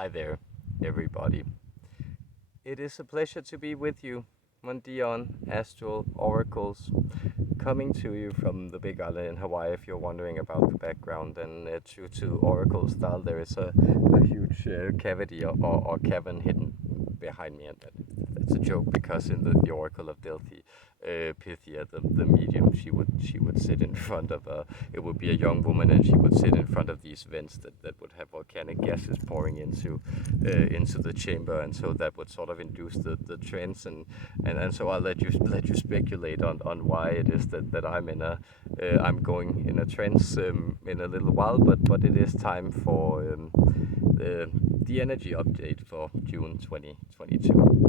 Hi there, everybody. It is a pleasure to be with you on Dion Astral Oracles, coming to you from the Big Island in Hawaii. If you're wondering about the background, and true to Oracle style, there is a huge cavity or cavern hidden behind me, and that's a joke because in the Oracle of Delphi, Pythia, the medium, she would sit in front of it would be a young woman, and she would sit in front of these vents that would have volcanic gases pouring into the chamber, and so that would sort of induce the trance, and so I'll let you speculate on why it is that I'm going in a trance in a little while, but it is time for the energy update for June 2022.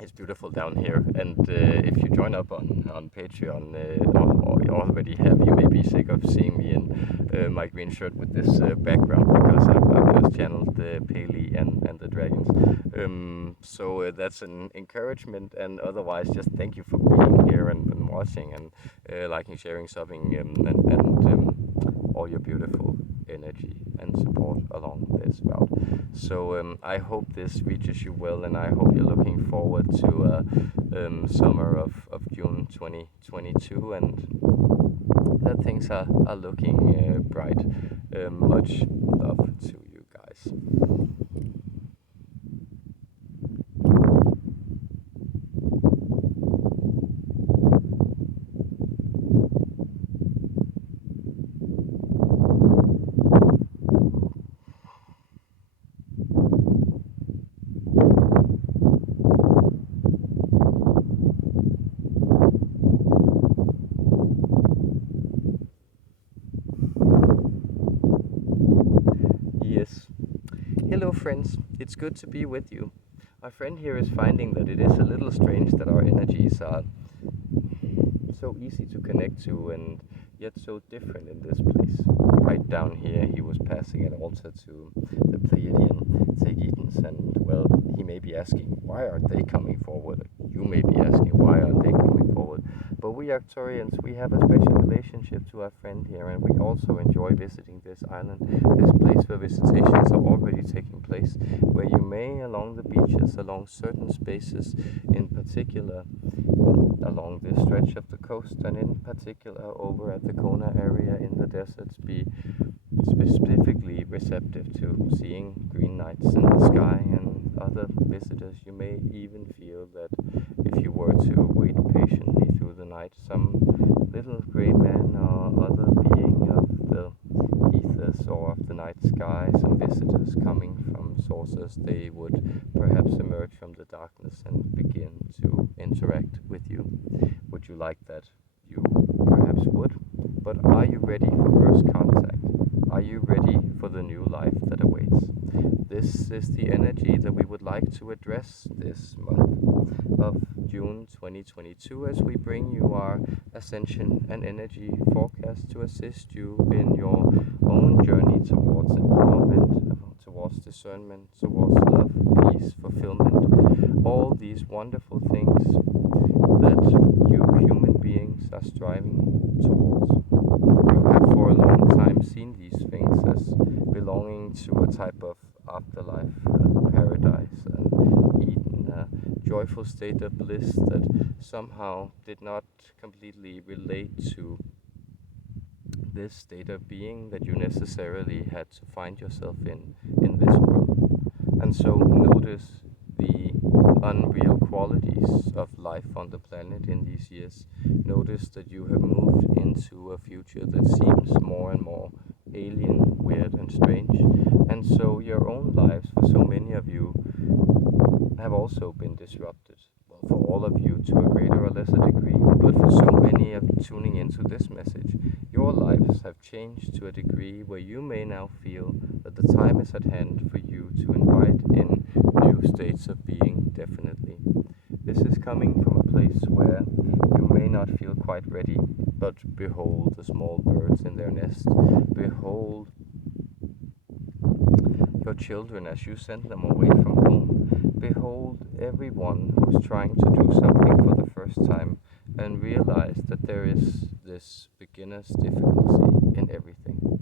It's beautiful down here, and if you join up on Patreon, or you already have, you may be sick of seeing me in my green shirt with this background, because I've just channeled the Paley and the dragons. So that's an encouragement, and otherwise, just thank you for being here and watching and liking, sharing, subbing, and all your beautiful energy and support along this route. So I hope this reaches you well, and I hope you're looking forward to summer of June 2022, and that things are looking bright. Much love to you guys. Yes. Hello, friends. It's good to be with you. My friend here is finding that it is a little strange that our energies are so easy to connect to, and yet so different in this place. Right down here, he was passing an altar to the Pleiadian Tegidans, and well, he may be asking, why aren't they coming forward? You may be asking, why aren't they coming forward? But we Arcturians, we have a special relationship to our friend here, and we also enjoy visiting this island, this place where visitations are already taking place, where you may, along the beaches, along certain spaces, in particular, along this stretch of the coast, and in particular over at the Kona area in the deserts, be specifically receptive to seeing green nights in the sky and other visitors. You may even feel that if you were to wait patiently through the night, some little gray man or other being of the ethers or of the night sky, some visitors coming from sources, they would perhaps emerge from the darkness and begin to interact with you. Would you like that? You perhaps would. But are you ready for first contact? Are you ready for the new life that awaits? This is the energy that we would like to address this month of June 2022, as we bring you our Ascension and energy forecast to assist you in your own journey towards empowerment, towards discernment, towards love, peace, fulfillment, all these wonderful things that you human beings are striving towards. You have for a long time seen these things as belonging to a type of afterlife, paradise, and Eden, a joyful state of bliss that somehow did not completely relate to this state of being that you necessarily had to find yourself in this world. And so notice the unreal qualities of life on the planet in these years. Notice that you have moved into a future that seems more and more alien, weird, and strange. And so your own lives, for so many of you, have also been disrupted. Well, for all of you to a greater or lesser degree, but for so many of you tuning into this message, your lives have changed to a degree where you may now feel that the time is at hand for you to invite in new states of being, definitely. This is coming from a place where you may not feel quite ready, but behold the small birds in their nest. Behold your children as you send them away from home. Behold everyone who's trying to do something for the first time, and realize that there is this beginner's difficulty in everything.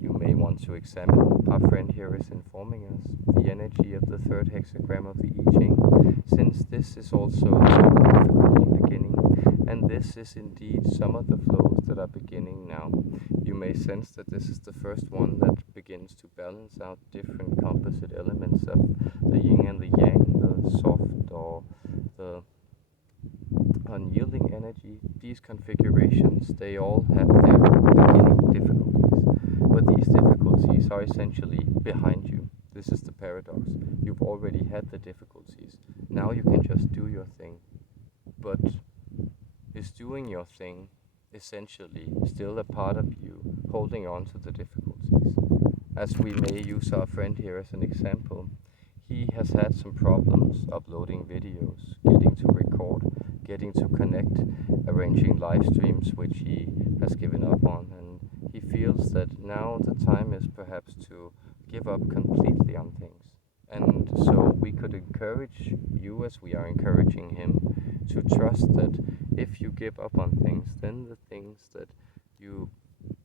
You may want want to examine, our friend here is informing us the energy of the third hexagram of the I Ching, since this is also certain difficulty in beginning, and this is indeed some of the flows that are beginning now. You may sense that this is the first one that begins to balance out different composite elements of the yin and the yang, the soft or the unyielding energy. These configurations, they all have their beginning difficulties, but these difficulties are essentially behind you. This is the paradox. You've already had the difficulties. Now you can just do your thing. But is doing your thing essentially still a part of you holding on to the difficulties? As we may use our friend here as an example, he has had some problems uploading videos, getting to record, getting to connect, arranging live streams, which he has given up on, and he feels that now the time is perhaps to give up completely on things. And so we could encourage you, as we are encouraging him, to trust that if you give up on things, then the things that you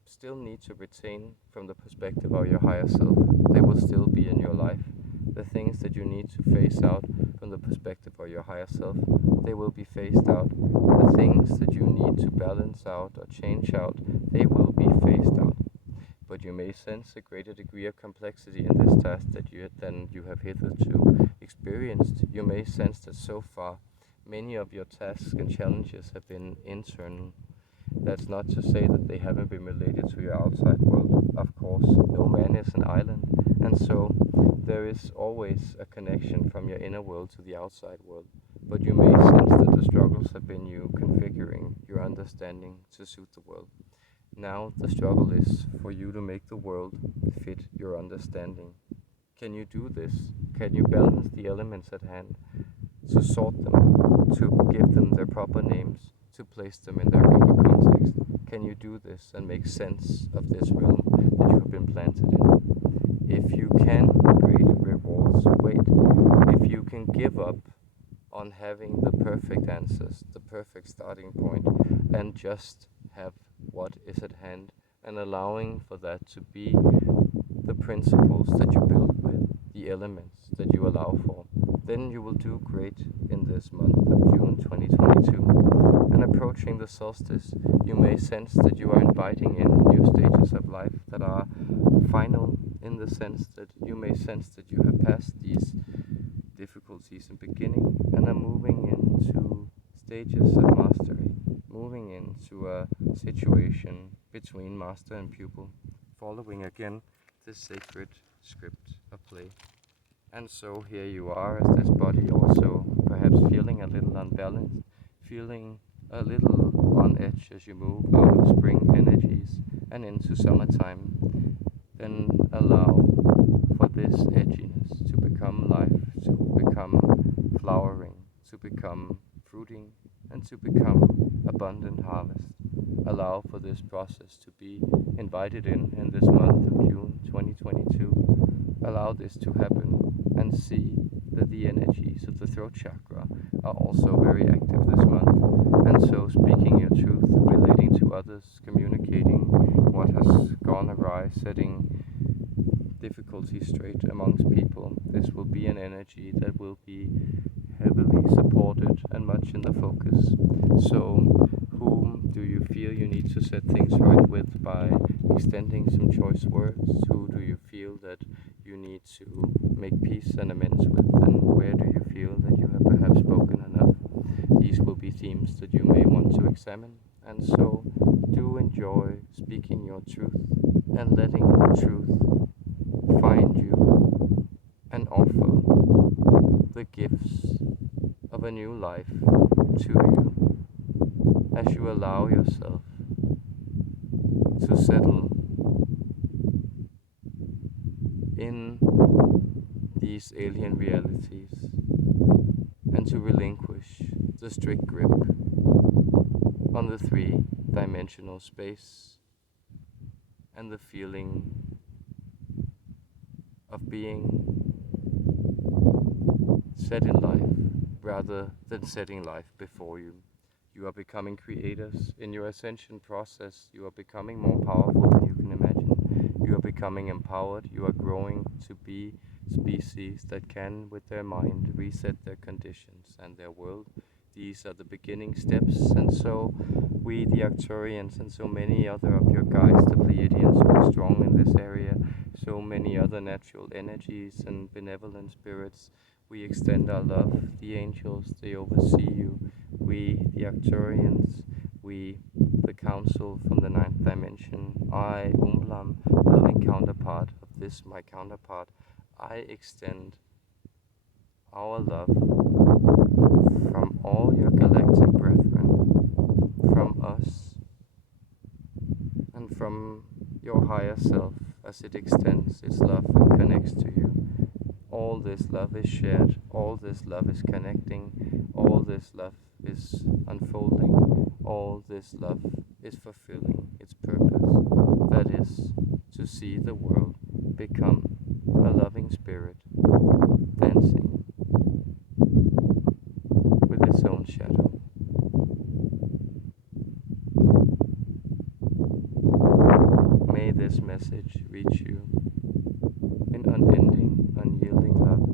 still need to retain from the perspective of your higher self, they will still be in your life. The things that you need to phase out from the perspective of your higher self, they will be phased out. The things that you need to balance out or change out, they will be phased out. But you may sense a greater degree of complexity in this task than you have hitherto experienced. You may sense that so far, many of your tasks and challenges have been internal. That's not to say that they haven't been related to your outside world. Of course, no man is an island, and so there is always a connection from your inner world to the outside world. But you may sense that the struggles have been you configuring your understanding to suit the world. Now the struggle is for you to make the world fit your understanding. Can you do this? Can you balance the elements at hand, to sort them, to give them their proper names, to place them in their proper context? Can you do this and make sense of this realm that you have been planted in? If you can, great rewards wait. If you can give up on having the perfect answers, the perfect starting point, and just have what is at hand, and allowing for that to be the principles that you build with, the elements that you allow for, then you will do great in this month of June 2022. And approaching the solstice, you may sense that you are inviting in new stages of life that are final, in the sense that you may sense that you have passed these difficulties in beginning and are moving into stages of mastery, moving into a situation between master and pupil, following again the sacred script of play. And so here you are as this body also perhaps feeling a little unbalanced, feeling a little on edge as you move out of spring energies and into summertime. Then allow for this edginess to become life, to become flowering, to become fruiting, and to become abundant harvest. Allow for this process to be invited in this month of June 2022. Allow this to happen and see that the energies of the throat chakra are also very active this month. And so speaking your truth, relating to others, communicating what has gone awry, setting difficulties straight amongst people, this will be an energy that will be heavily supported and much in the focus. So whom do you feel you need to set things right with by extending some choice words? Who do you feel that you need to make peace and amends with? And where do you feel that you have perhaps spoken enough? These will be themes that you may want to examine. And so do enjoy speaking your truth and letting truth find you and offer the gifts of a new life to you as you allow yourself to settle in these alien realities and to relinquish the strict grip on the three-dimensional space and the feeling of being set in life rather than setting life before you. You are becoming creators in your ascension process. You are becoming more powerful than you can imagine. You are becoming empowered. You are growing to be species that can, with their mind, reset their conditions and their world. These are the beginning steps, and so we, the Arcturians, and so many other of your guides, the Pleiadians, who are strong in this area, so many other natural energies and benevolent spirits, we extend our love. The angels, they oversee you. We, the Arcturians, we, the council from the ninth dimension, I, Umblam, loving counterpart of this, my counterpart, I extend our love from all your galactic brethren, from us, and from your higher self as it extends its love and connects to you. All this love is shared, all this love is connecting, all this love is unfolding, all this love is fulfilling its purpose. That is, to see the world become a loving spirit, dancing with its own shadow. May this message reach you in unending, unyielding love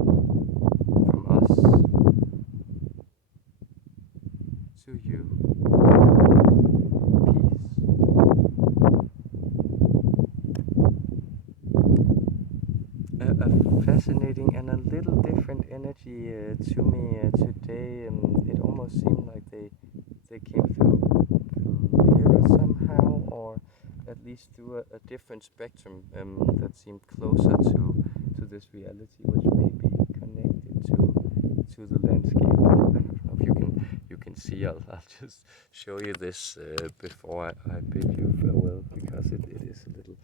from us to you. Peace. A fascinating and a little different energy to me today. It almost seemed like they came through clearer somehow, or at least through a different spectrum that seemed closer to this reality, which may be connected to the landscape. I don't know if you can see. I'll just show you this before I bid you farewell, because it is a little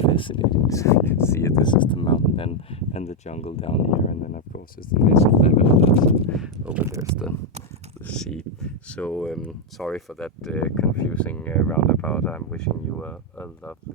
fascinating. So you can see it. This is the mountain and the jungle down here, and then of course is the massive lava floods. Over there's the sea. So sorry for that confusing roundabout. I'm wishing you a lovely